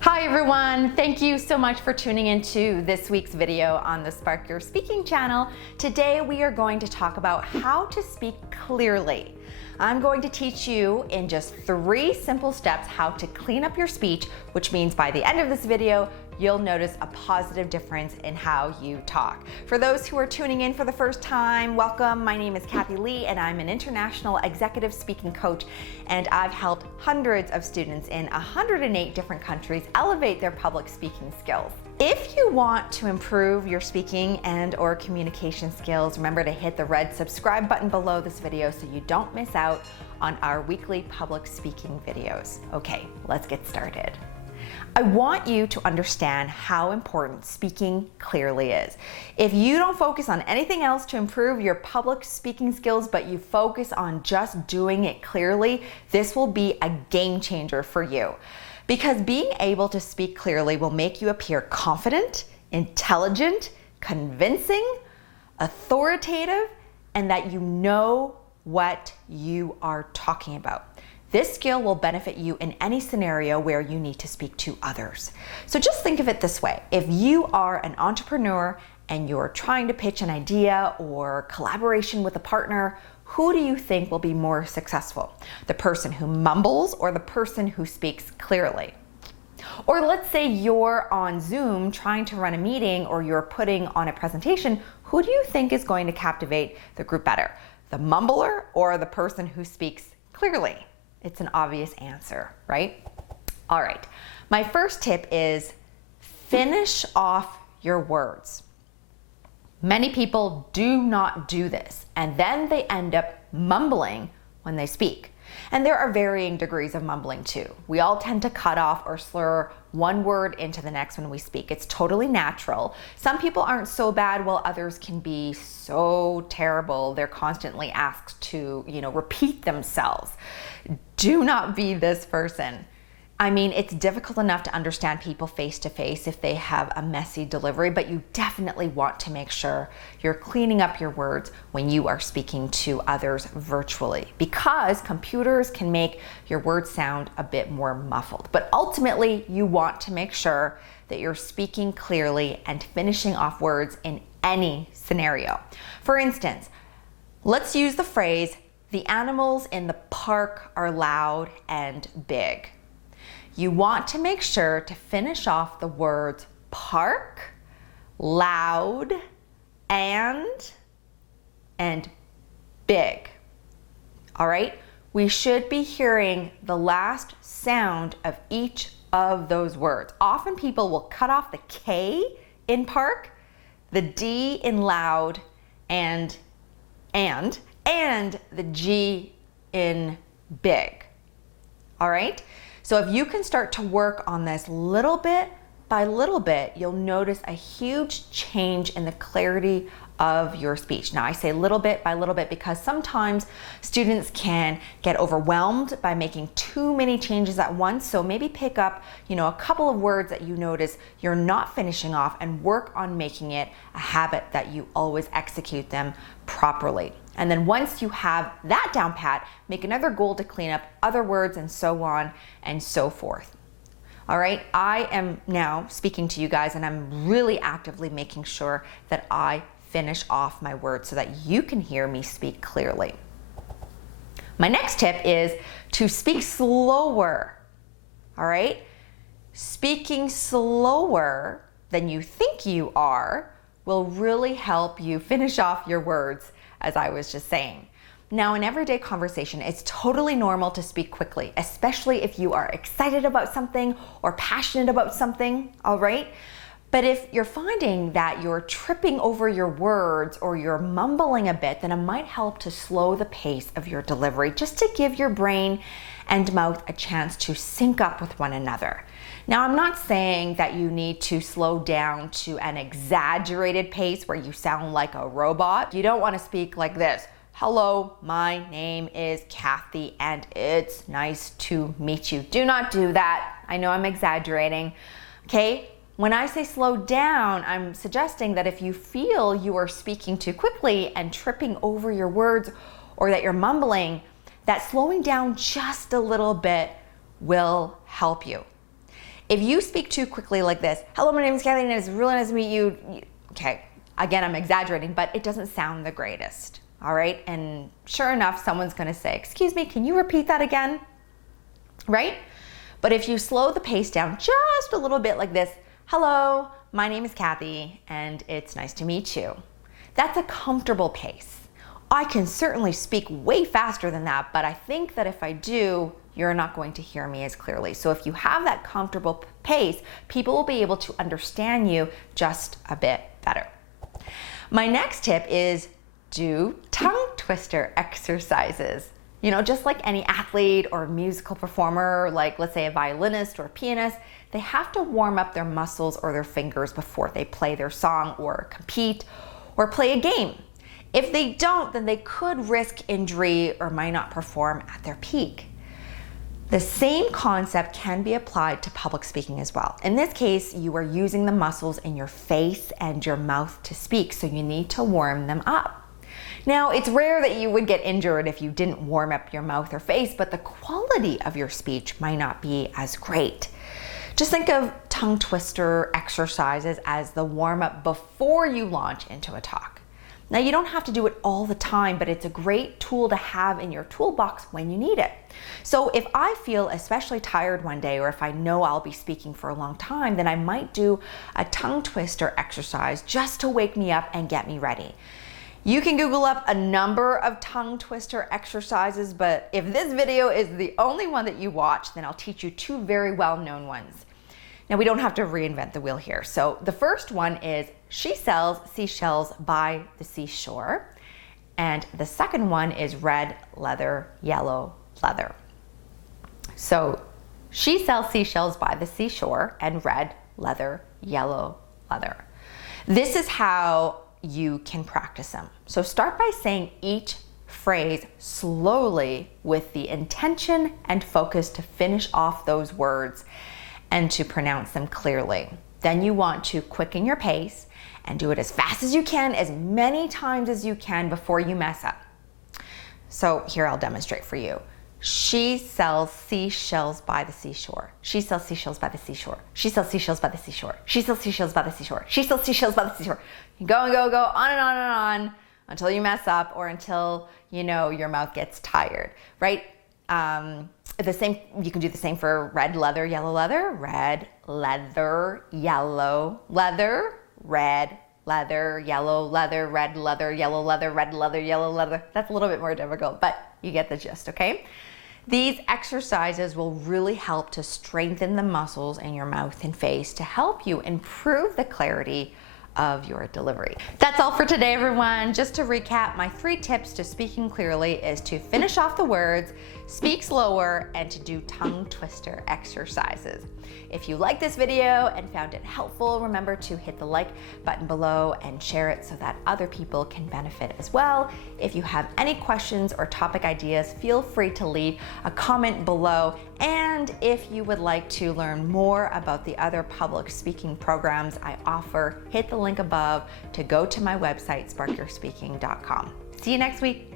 Hi everyone, thank you so much for tuning into this week's video on the Spark Your Speaking channel. Today we are going to talk about how to speak clearly. I'm going to teach you in just 3 simple steps how to clean up your speech, which means by the end of this video, you'll notice a positive difference in how you talk. For those who are tuning in for the first time, welcome. My name is Kathy Lee and I'm an international executive speaking coach, and I've helped hundreds of students in 108 different countries elevate their public speaking skills. If you want to improve your speaking and or communication skills, remember to hit the red subscribe button below this video so you don't miss out on our weekly public speaking videos. Okay, let's get started. I want you to understand how important speaking clearly is. If you don't focus on anything else to improve your public speaking skills, but you focus on just doing it clearly, this will be a game changer for you. Because being able to speak clearly will make you appear confident, intelligent, convincing, authoritative, and that you know what you are talking about. This skill will benefit you in any scenario where you need to speak to others. So just think of it this way. If you are an entrepreneur and you're trying to pitch an idea or collaboration with a partner, who do you think will be more successful? The person who mumbles or the person who speaks clearly? Or let's say you're on Zoom trying to run a meeting or you're putting on a presentation, who do you think is going to captivate the group better? The mumbler or the person who speaks clearly? It's an obvious answer, right? All right, my first tip is finish off your words. Many people do not do this, and then they end up mumbling when they speak. And there are varying degrees of mumbling too. We all tend to cut off or slur one word into the next when we speak. It's totally natural. Some people aren't so bad, while others can be so terrible. They're constantly asked to, repeat themselves. Do not be this person. I mean, it's difficult enough to understand people face to face if they have a messy delivery, but you definitely want to make sure you're cleaning up your words when you are speaking to others virtually, because computers can make your words sound a bit more muffled. But ultimately, you want to make sure that you're speaking clearly and finishing off words in any scenario. For instance, let's use the phrase, "The animals in the park are loud and big." You want to make sure to finish off the words park, loud, and big. All right? We should be hearing the last sound of each of those words. Often people will cut off the K in park, the D in loud, and the G in big. All right? So if you can start to work on this little bit by little bit, you'll notice a huge change in the clarity of your speech. Now I say little bit by little bit because sometimes students can get overwhelmed by making too many changes at once. So maybe pick up, a couple of words that you notice you're not finishing off and work on making it a habit that you always execute them properly. And then once you have that down pat, make another goal to clean up other words and so on and so forth. All right, I am now speaking to you guys and I'm really actively making sure that I finish off my words so that you can hear me speak clearly. My next tip is to speak slower. All right, speaking slower than you think you are will really help you finish off your words, as I was just saying. Now, in everyday conversation, it's totally normal to speak quickly, especially if you are excited about something or passionate about something, all right? But if you're finding that you're tripping over your words or you're mumbling a bit, then it might help to slow the pace of your delivery just to give your brain and mouth a chance to sync up with one another. Now, I'm not saying that you need to slow down to an exaggerated pace where you sound like a robot. You don't want to speak like this. "Hello, my name is Kathy and it's nice to meet you." Do not do that. I know I'm exaggerating, okay? When I say slow down, I'm suggesting that if you feel you are speaking too quickly and tripping over your words or that you're mumbling, that slowing down just a little bit will help you. If you speak too quickly like this, hello, my name is Kathy and it's really nice to meet you. Okay, again, I'm exaggerating, but it doesn't sound the greatest, all right? And sure enough, someone's gonna say, excuse me, can you repeat that again? Right? But if you slow the pace down just a little bit like this, hello, my name is Kathy and it's nice to meet you. That's a comfortable pace. I can certainly speak way faster than that, but I think that if I do, you're not going to hear me as clearly. So if you have that comfortable pace, people will be able to understand you just a bit better. My next tip is do tongue twister exercises. You know, just like any athlete or musical performer, like let's say a violinist or a pianist, they have to warm up their muscles or their fingers before they play their song or compete or play a game. If they don't, then they could risk injury or might not perform at their peak. The same concept can be applied to public speaking as well. In this case, you are using the muscles in your face and your mouth to speak, so you need to warm them up. Now, it's rare that you would get injured if you didn't warm up your mouth or face, but the quality of your speech might not be as great. Just think of tongue twister exercises as the warm-up before you launch into a talk. Now, you don't have to do it all the time, but it's a great tool to have in your toolbox when you need it. So if I feel especially tired one day, or if I know I'll be speaking for a long time, then I might do a tongue twister exercise just to wake me up and get me ready. You can Google up a number of tongue twister exercises, but if this video is the only one that you watch, then I'll teach you two very well-known ones. Now, we don't have to reinvent the wheel here. So the first one is she sells seashells by the seashore. And the second one is red leather, yellow leather. So she sells seashells by the seashore and red leather, yellow leather. This is how you can practice them. So start by saying each phrase slowly with the intention and focus to finish off those words and to pronounce them clearly. Then you want to quicken your pace and do it as fast as you can, as many times as you can before you mess up. So here I'll demonstrate for you. She sells seashells by the seashore. She sells seashells by the seashore. She sells seashells by the seashore. She sells seashells by the seashore. She sells seashells by the seashore. You go and go, go on and on and on until you mess up or until, you know, your mouth gets tired, right? You can do the same for red leather, yellow leather, red leather, yellow leather, red leather, yellow leather, red leather, yellow leather, red leather, yellow leather. That's a little bit more difficult, but you get the gist, okay? These exercises will really help to strengthen the muscles in your mouth and face to help you improve the clarity of your delivery. That's all for today, everyone. Just to recap, my 3 tips to speaking clearly is to finish off the words, speak slower, and to do tongue twister exercises. If you liked this video and found it helpful, remember to hit the like button below and share it so that other people can benefit as well. If you have any questions or topic ideas, feel free to leave a comment below. And if you would like to learn more about the other public speaking programs I offer, hit the link above to go to my website, sparkyourspeaking.com. See you next week.